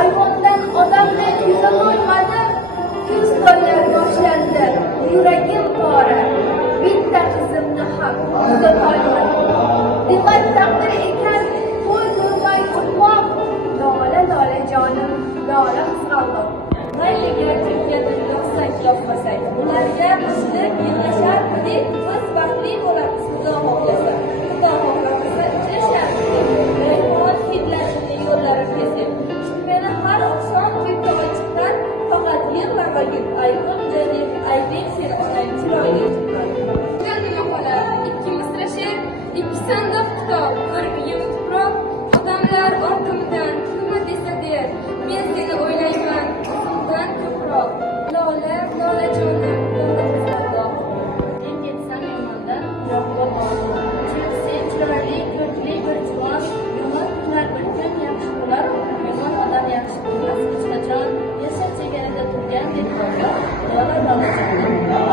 Ayvondan odamni yuza ko'rmadim, kuz to'ylar boshlandi, yuragim pora. Bitta qizimni ham kuzatolmadim. Demak taqdir ekan, qo'y ko'rmay o'tmoq. Lola lola jonim, lola qizg'aldoq. Mayliga kimgadir yoqsak yoqmasak, ularga qo'shilib yig'lasharmidik, biz baxtli bo'lamiz. Xudo xohlasa, xudo xohlamasa uchrasharmidik. Rayhon hidlarini yo'llarim kesib, meni har oqshom bitta ochiqdan faqat yig'lamagin, ayqum janim, aybing seni onang chiroyli chiqqan. Nima xola, ikki misra she'r, ikki sandiq kitob, bir buyum tuproq, odamlar ortimdan nima desa der, men seni o'ylayman o'zimdan ko'proq. Lola, lola jonim, lola qizg'aldoq. Sen ketsam yomondan yiroqqa bordim. Chunki sen chiroyli, ko'rkli bir juvon, yomon kunlar bir kun yaxshi bo'lar, yomon odam yaxshi bo'lmas hech qachon. Yashab chegarada turgan deb Lola lola jonim.